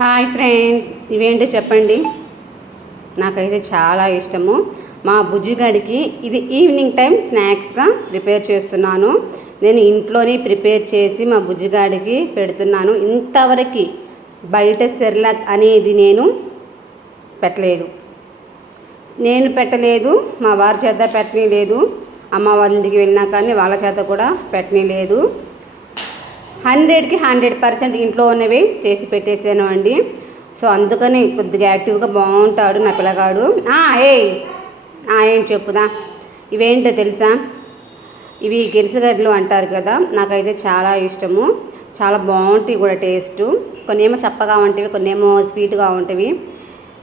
Hi friends ఇవేంటో చెప్పండి. నాకైతే చాలా ఇష్టము. మా బుజ్జిగాడికి ఇది ఈవినింగ్ టైం స్నాక్స్గా ప్రిపేర్ చేస్తున్నాను. నేను ఇంట్లోనే ప్రిపేర్ చేసి మా బుజ్జిగాడికి పెడుతున్నాను. ఇంతవరకు బయట సెర్లాక్ అనేది నేను పెట్టలేదు. నేను పెట్టలేదు మా వారి చేత పెట్టని లేదు అమ్మ వాళ్ళ ఇంటికి వెళ్ళినా కానీ వాళ్ళ చేత కూడా పెట్టని లేదు హండ్రెడ్కి హండ్రెడ్ పర్సెంట్ ఇంట్లో ఉన్నవి చేసి పెట్టేసాను అండి. సో అందుకని కొద్దిగా యాక్టివ్గా బాగుంటాడు నా పిల్లగాడు. ఏ ఏం చెప్పుదా? ఇవేంటో తెలుసా? ఇవి గిరిసగడ్డలు అంటారు కదా నాకైతే చాలా ఇష్టము. చాలా బాగుంటాయి కూడా టేస్ట్. కొన్ని ఏమో చప్పగా ఉంటాయి కొన్ని ఏమో స్వీట్గా ఉంటాయి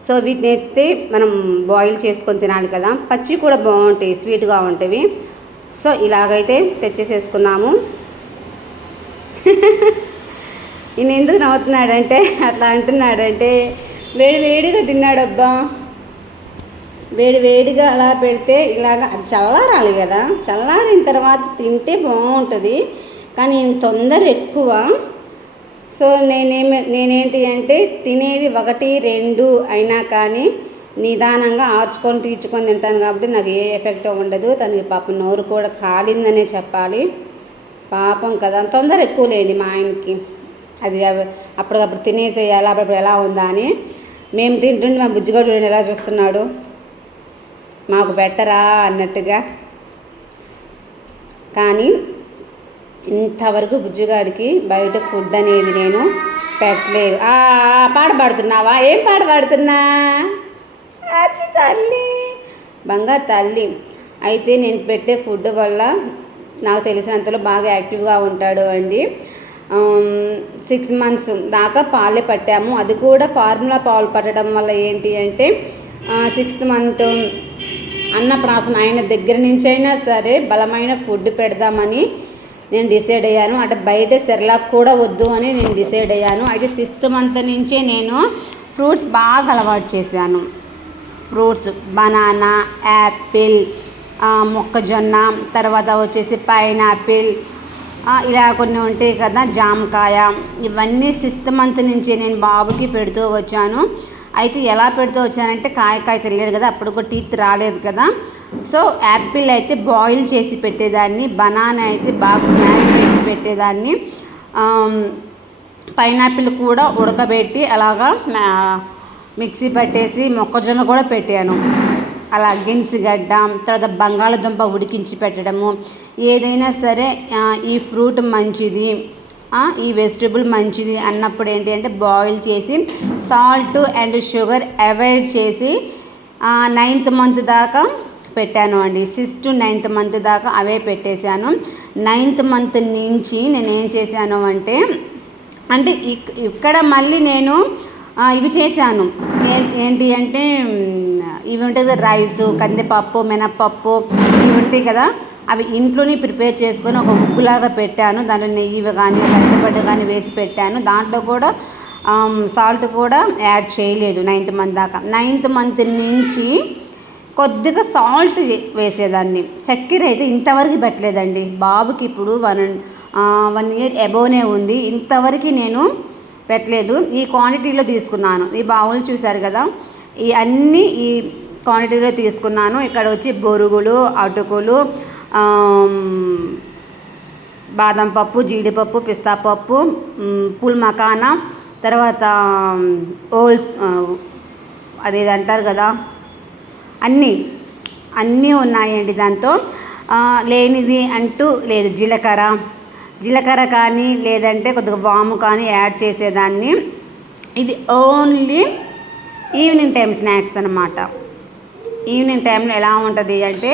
సో వీటిని అయితే మనం బాయిల్ చేసుకొని తినాలి కదా. పచ్చి కూడా బాగుంటాయి స్వీట్గా ఉంటాయి సో ఇలాగైతే తెచ్చేసేసుకున్నాము. ఈయన ఎందుకు నవ్వుతున్నాడంటే అట్లా అంటున్నాడంటే వేడి వేడిగా తిన్నాడబ్బా. వేడి వేడిగా అలా పెడితే ఇలాగ అది చల్లారాలి కదా. చల్లారిన తర్వాత తింటే బాగుంటుంది. కానీ ఈయన తొందర ఎక్కువ. సో నేనేమి నేనేంటి అంటే తినేది ఒకటి రెండు అయినా కానీ నిదానంగా ఆర్చుకొని తీర్చుకొని తింటాను కాబట్టి నాకు ఏ ఎఫెక్ట్ ఉండదు. తనకి పాప నోరు కూడా కాలిందనే చెప్పాలి. పాపం కదా తొందర ఎక్కువ లేండి మా ఆయనకి. అది అప్పటికప్పుడు తినేసేయాలి అప్పుడప్పుడు ఎలా ఉందా అని. మేము తింటుంటే మా బుజ్జిగాడు చూడండి ఎలా చూస్తున్నాడు. మాకు బెటరా అన్నట్టుగా. కానీ ఇంతవరకు బుజ్జిగాడికి బయట ఫుడ్ అనేది నేను పెట్టలేదు. పాట పాడుతున్నావా? ఏం పాట పాడుతున్నా? తల్లి. బంగారు తల్లి. అయితే నేను పెట్టే ఫుడ్ వల్ల నాకు తెలిసినంతలో బాగా యాక్టివ్గా ఉంటాడు అండి. సిక్స్ మంత్స్ దాకా పాలే పట్టాము. అది కూడా ఫార్ములా పాలు పట్టడం వల్ల ఏంటి అంటే సిక్స్త్ మంత్ అన్నప్రాసన అయిన దగ్గర నుంచి అయినా సరే బలమైన ఫుడ్ పెడదామని నేను డిసైడ్ అయ్యాను. అంటే బయట సెర్లాక్ కూడా వద్దు అని నేను డిసైడ్ అయ్యాను. అయితే సిక్స్త్ మంత్ నుంచే నేను ఫ్రూట్స్ బాగా అలవాటు చేశాను. ఫ్రూట్స్ బనానా యాపిల్ మొక్కజొన్న తర్వాత వచ్చేసి పైనాపిల్ ఇలా కొన్ని ఉంటాయి కదా జామకాయ. ఇవన్నీ సిక్స్త్ మంత్ నుంచి నేను బాబుకి పెడుతూ వచ్చాను. అయితే ఎలా పెడుతూ వచ్చానంటే కాయ కాయ తెలియదు కదా అప్పుడు కూడా టీత్ రాలేదు కదా. సో యాపిల్ అయితే బాయిల్ చేసి పెట్టేదాన్ని బనానా అయితే బాగా స్మాష్ చేసి పెట్టేదాన్ని. పైనాపిల్ కూడా ఉడకబెట్టి అలాగా మిక్సీ పట్టేసి మొక్కజొన్న కూడా పెట్టాను. అలా గెన్సిగడ్డ తర్వాత బంగాళదుంప ఉడికించి పెట్టడము. ఏదైనా సరే ఈ ఫ్రూట్ మంచిది ఈ వెజిటబుల్ మంచిది అన్నప్పుడు ఏంటి అంటే బాయిల్ చేసి సాల్ట్ అండ్ షుగర్ అవాయిడ్ చేసి నైన్త్ మంత్ దాకా పెట్టాను అండి. సిక్స్త్ టు నైన్త్ మంత్ దాకా అవే పెట్టేశాను. నైన్త్ మంత్ నుంచి నేను ఏం చేశాను అంటే అంటే ఇక్కడ మళ్ళీ నేను ఇవి చేశాను. ఏంటి అంటే ఇవి ఉంటాయి కదా రైస్ కందిపప్పు మినప్పప్పు ఇవి ఉంటాయి కదా. అవి ఇంట్లోనే ప్రిపేర్ చేసుకొని ఒక ఉప్పులాగా పెట్టాను. దాంట్లో నెయ్యి కానీ కందిపట్టు కానీ వేసి పెట్టాను. దాంట్లో కూడా సాల్ట్ కూడా యాడ్ చేయలేదు నైన్త్ మంత్ దాకా. నైన్త్ మంత్ నుంచి కొద్దిగా సాల్ట్ వేసేదాన్ని. చక్కెర అయితే ఇంతవరకు పెట్టలేదండి. బాబుకి ఇప్పుడు వన్ వన్ ఇయర్ అబోనే ఉంది. ఇంతవరకు నేను పెట్టలేదు. ఈ క్వాంటిటీలో తీసుకున్నాను. ఈ బావులు చూశారు కదా? ఈ అన్నీ ఈ క్వాంటిటీలో తీసుకున్నాను. ఇక్కడ వచ్చి బొరుగులు అటుకులు బాదం పప్పు జీడిపప్పు పిస్తా పప్పు ఫుల్ మకానా తర్వాత ఓల్స్ అది అంటారు కదా? అన్నీ అన్నీ ఉన్నాయండి దాంతో. లేనిది అంటూ లేదు. జీలకర్ర జీలకర్ర కానీ లేదంటే కొద్దిగా వాము కానీ యాడ్ చేసేదాన్ని. ఇది ఓన్లీ ఈవినింగ్ టైం స్నాక్స్ అనమాట ఈవినింగ్ టైంలో ఎలా ఉంటుంది అంటే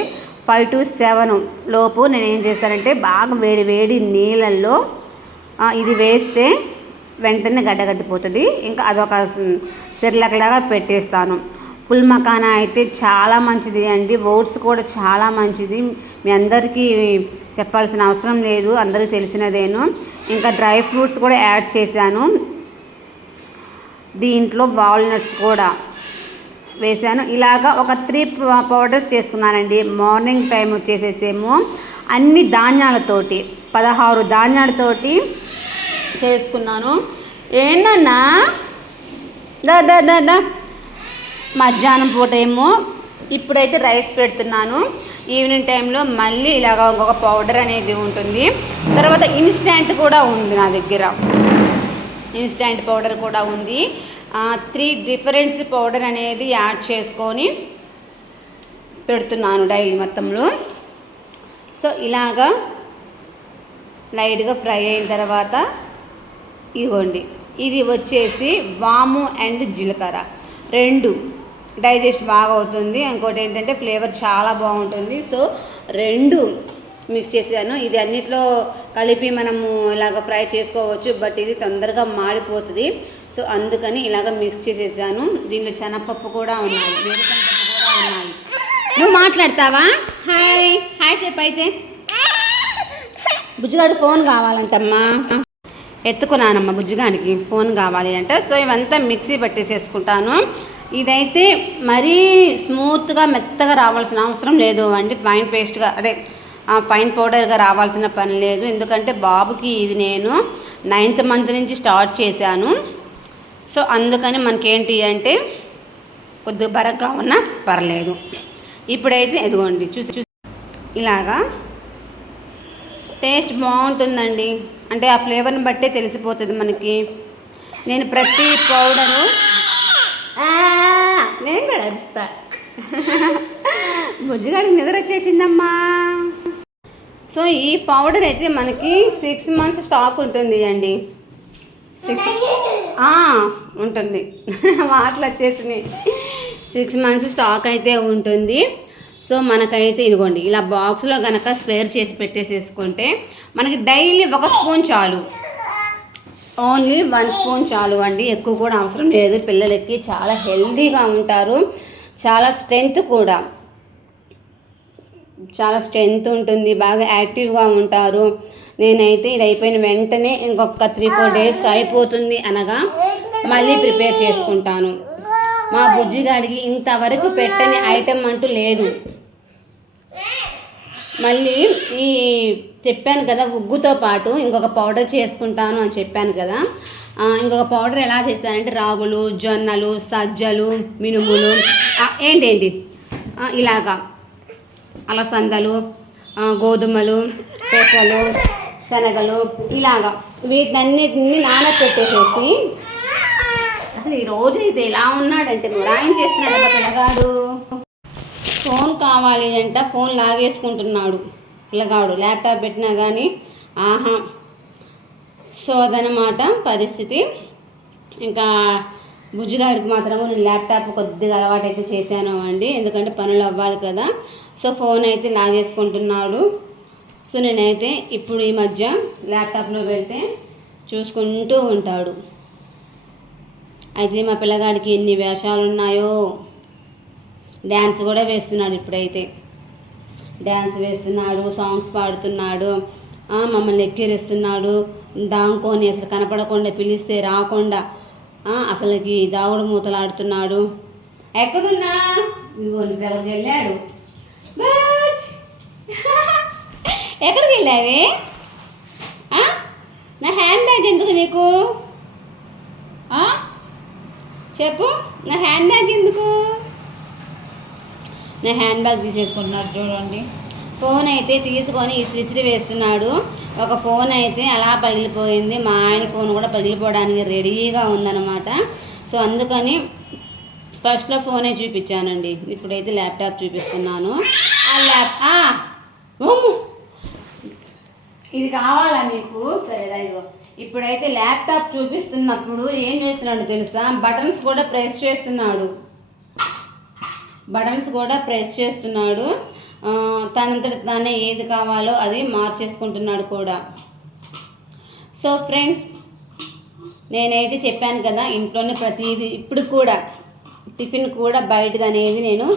ఫైవ్ టు సెవెన్ లోపు నేను ఏం చేస్తానంటే బాగా వేడి వేడి నీళ్ళల్లో ఇది వేస్తే వెంటనే గడ్డగడ్డిపోతుంది ఇంకా అదొక సిర్లకలాగా పెట్టేస్తాను. ఫుల్ మకానా అయితే చాలా మంచిది అండి. ఓట్స్ కూడా చాలా మంచిది. మీ అందరికీ చెప్పాల్సిన అవసరం లేదు అందరికీ తెలిసినదేను. ఇంకా డ్రై ఫ్రూట్స్ కూడా యాడ్ చేశాను. దీంట్లో వాల్నట్స్ కూడా వేసాను ఇలాగా ఒక త్రీ పౌడర్స్ చేసుకున్నానండి. మార్నింగ్ టైం వచ్చేసేసేమో. అన్ని ధాన్యాలతోటి పదహారు ధాన్యాలతోటి చేసుకున్నాను. ఏంటన్నా? దా దా దా దా. మధ్యాహ్నం పూట ఏమో ఇప్పుడైతే రైస్ పెడుతున్నాను. ఈవినింగ్ టైంలో మళ్ళీ ఇలాగ ఇంకొక పౌడర్ అనేది ఉంటుంది. తర్వాత ఇన్స్టెంట్ కూడా ఉంది నా దగ్గర. ఇన్స్టెంట్ పౌడర్ కూడా ఉంది. త్రీ డిఫరెన్స్ పౌడర్ అనేది యాడ్ చేసుకొని పెడుతున్నాను డైలీ మొత్తంలో. సో ఇలాగా లైట్గా ఫ్రై అయిన తర్వాత ఇదిగోండి. ఇది వచ్చేసి వాము అండ్ జీలకర్ర. రెండు డైజెస్ట్ బాగా అవుతుంది ఇంకోటి ఏంటంటే ఫ్లేవర్ చాలా బాగుంటుంది. సో రెండు మిక్స్ చేసాను ఇది అన్నిట్లో కలిపి మనము ఇలాగ ఫ్రై చేసుకోవచ్చు. బట్ ఇది తొందరగా మాడిపోతుంది. సో అందుకని ఇలాగ మిక్స్ చేసేసాను. దీనిలో శనగపప్పు కూడా ఉన్నాయి. వేరుశనగపప్పు కూడా ఉన్నాయి. నువ్వు మాట్లాడతావా? హాయ్. హాయ్ షేప్ అయితే. బుజ్జిగాడు ఫోన్ కావాలంటమ్మా. ఎత్తుకున్నానమ్మా బుజ్జిగాడికి. ఫోన్ కావాలి అంట. సో ఇవంతా మిక్సీ పట్టేసేసుకుంటాను. ఇదైతే మరీ స్మూత్గా మెత్తగా రావాల్సిన అవసరం లేదు అండి. ఫైన్ పేస్ట్గా అదే ఆ, ఫైన్ పౌడర్గా రావాల్సిన పని లేదు. ఎందుకంటే బాబుకి ఇది నేను నైన్త్ మంత్ నుంచి స్టార్ట్ చేశాను. సో అందుకని మనకేంటి అంటే కొద్దిగా బరగ్గా ఉన్నా పర్లేదు. ఇప్పుడైతే ఎదుగోండి చూసి చూసి. ఇలాగా టేస్ట్ బాగుంటుందండి. అంటే ఆ ఫ్లేవర్ని బట్టే తెలిసిపోతుంది మనకి. నేను ప్రతి పౌడరు నేను కూడా అరుస్తా. బుజ్జిగాడికి నిద్ర వచ్చేసిందమ్మా. సో ఈ పౌడర్ అయితే మనకి సిక్స్ మంత్స్ స్టాక్ ఉంటుంది అండి. సిక్స్ ఉంటుంది. మాటలు వచ్చేసినాయి సిక్స్ మంత్స్ స్టాక్ అయితే ఉంటుంది. సో మనకైతే ఇదిగోండి ఇలా బాక్స్లో కనుక స్పేర్ చేసి పెట్టేసేసుకుంటే మనకి డైలీ ఒక స్పూన్ చాలు. ఓన్లీ వన్ స్పూన్ చాలు అండి. ఎక్కువ కూడా అవసరం లేదు. పిల్లలకి చాలా హెల్తీగా ఉంటారు. చాలా స్ట్రెంగ్త్ కూడా. చాలా స్ట్రెంగ్త్ ఉంటుంది. బాగా యాక్టివ్గా ఉంటారు. నేనైతే ఇది అయిపోయిన వెంటనే ఇంకొక త్రీ ఫోర్ డేస్ అయిపోతుంది అనగా మళ్ళీ ప్రిపేర్ చేసుకుంటాను. మా బుజ్జిగాడికి ఇంతవరకు పెట్టని ఐటెం అంటూ లేదు. మళ్ళీ ఈ చెప్పాను కదా ఉగ్గుతో పాటు ఇంకొక పౌడర్ చేసుకుంటాను అని చెప్పాను కదా. ఇంకొక పౌడర్ ఎలా చేస్తానంటే రాగులు జొన్నలు సజ్జలు మినుములు ఏంటేంటి? ఇలాగా అలసందలు గోధుమలు పెసలు శనగలు ఇలాగా వీటన్నిటిని నానబెట్టేసేసి అసలు ఈ రోజు అయితే ఎలా ఉన్నాడంటే రాయం చేస్తున్నాడు పిల్లగాడు. ఫోన్ కావాలి అంట ఫోన్ లాగేసుకుంటున్నాడు పిల్లగాడు. ల్యాప్టాప్ పెట్టినా కానీ ఆహా సో అదనమాట పరిస్థితి. ఇంకా బుజ్జిగాడికి మాత్రము నేను ల్యాప్టాప్ కొద్దిగా అలవాటు అయితే చేశాను అండి. ఎందుకంటే పనులు అవ్వాలి కదా. సో ఫోన్ అయితే లాగేసుకుంటున్నాడు. సో నేనైతే ఇప్పుడు ఈ మధ్య ల్యాప్టాప్లో పెడితే చూసుకుంటూ ఉంటాడు. అయితే మా పిల్లగాడికి ఎన్ని వేషాలు ఉన్నాయో డ్యాన్స్ కూడా వేస్తున్నాడు ఇప్పుడైతే. డ్యాన్స్ వేస్తున్నాడు సాంగ్స్ పాడుతున్నాడు మమ్మల్ని ఎక్కిరిస్తున్నాడు. దాంకోని అసలు కనపడకుండా పిలిస్తే రాకుండా అసలుకి దాగుడు మూతలాడుతున్నాడు ఎక్కడున్నా? ఇదిగో ఇక్కడికి వెళ్ళాడు. ఎక్కడికి వెళ్ళావే? నా హ్యాండ్ బ్యాగ్ ఎందుకు నీకు? చెప్పు నా హ్యాండ్ బ్యాగ్ ఎందుకు? నా హ్యాండ్ బ్యాగ్ తీసేసుకుంటున్నాడు చూడండి. ఫోన్ అయితే తీసుకొని ఇసిరి వేస్తున్నాడు. ఒక ఫోన్ అయితే అలా పగిలిపోయింది. మా ఆయన ఫోన్ కూడా పగిలిపోవడానికి రెడీగా ఉందన్నమాట. సో అందుకని ఫస్ట్లో ఫోనే చూపించానండి. ఇప్పుడైతే ల్యాప్టాప్ చూపిస్తున్నాను. ఆ ల్యాప్ ఇది కావాలా మీకు సరే ఇగో. ఇప్పుడైతే ల్యాప్టాప్ చూపిస్తున్నప్పుడు ఏం చేస్తున్నాడు తెలుసా? బటన్స్ కూడా ప్రెస్ చేస్తున్నాడు. బటన్స్ కూడా ప్రెస్ చేస్తున్నాడు. తనంతట తానే ఏది కావాలో అది మార్చేసుకుంటున్నాడు కూడా. సో ఫ్రెండ్స్ నేనైతే చెప్పాను కదా ఇంట్లోనే ప్రతిదీ ఇప్పుడు కూడా టిఫిన్ కూడా బయటది అనేది నేను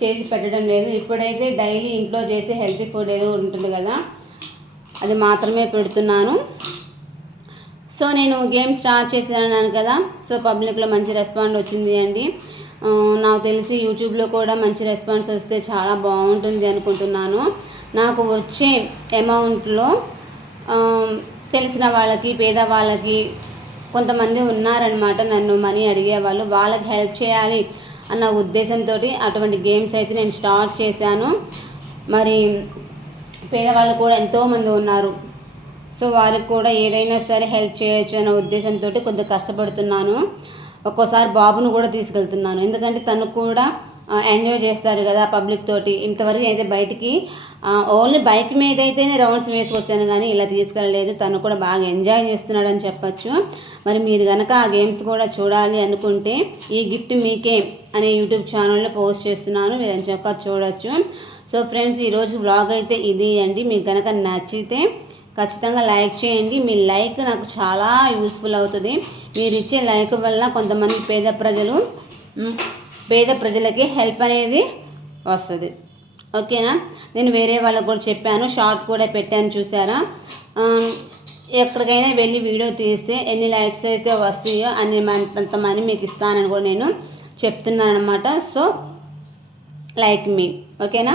చేసి పెట్టడం లేదు. ఇప్పుడైతే డైలీ ఇంట్లో చేసే హెల్తీ ఫుడ్ ఏదో ఉంటుంది కదా అది మాత్రమే పెడుతున్నాను. సో నేను గేమ్ స్టార్ట్ చేశాను కదా సో పబ్లిక్లో మంచి రెస్పాండ్ వచ్చింది అండి. నాకు తెలిసి యూట్యూబ్లో కూడా మంచి రెస్పాన్స్ వస్తే చాలా బాగుంటుంది అనుకుంటున్నాను. నాకు వచ్చే అమౌంట్లో తెలిసిన వాళ్ళకి పేదవాళ్ళకి కొంతమంది ఉన్నారనమాట నన్ను మనీ అడిగేవాళ్ళు వాళ్ళకి హెల్ప్ చేయాలి అన్న ఉద్దేశంతో అటువంటి గేమ్స్ అయితే నేను స్టార్ట్ చేశాను. మరి పేదవాళ్ళు కూడా ఎంతోమంది ఉన్నారు. సో వారికి కూడా ఏదైనా సరే హెల్ప్ చేయొచ్చు అనే ఉద్దేశంతో కొద్దిగా కష్టపడుతున్నాను. ఒక్కోసారి బాబును కూడా తీసుకెళ్తున్నాను. ఎందుకంటే తను కూడా ఎంజాయ్ చేస్తాడు కదా పబ్లిక్ తోటి. ఇంతవరకు అయితే బయటికి ఓన్లీ బైక్ మీద అయితేనే రౌండ్స్ వేసుకొచ్చాను కానీ ఇలా తీసుకెళ్ళలేదు. తను కూడా బాగా ఎంజాయ్ చేస్తున్నాడని చెప్పచ్చు. మరి మీరు కనుక ఆ గేమ్స్ కూడా చూడాలి అనుకుంటే ఈ గిఫ్ట్ మీకే అనే యూట్యూబ్ ఛానల్లో పోస్ట్ చేస్తున్నాను. మీరు చక్కగా చూడొచ్చు. సో ఫ్రెండ్స్ ఈరోజు వ్లాగ్ అయితే ఇది అండి. మీకు కనుక నచ్చితే ఖచ్చితంగా లైక్ చేయండి. మీ లైక్ నాకు చాలా యూస్ఫుల్ అవుతుంది. మీరు ఇచ్చే లైక్ వల్ల కొంతమంది పేద ప్రజలు పేద ప్రజలకి హెల్ప్ అనేది వస్తుంది. ఓకేనా? నేను వేరే వాళ్ళకు కూడా చెప్పాను. షార్ట్ కూడా పెట్టాను చూసారా? ఎక్కడికైనా వెళ్ళి వీడియో తీస్తే ఎన్ని లైక్స్ అయితే వస్తాయో అన్ని అంత మనీ మీకు ఇస్తానని కూడా నేను చెప్తున్నాను అనమాట సో లైక్ మీ. ఓకేనా?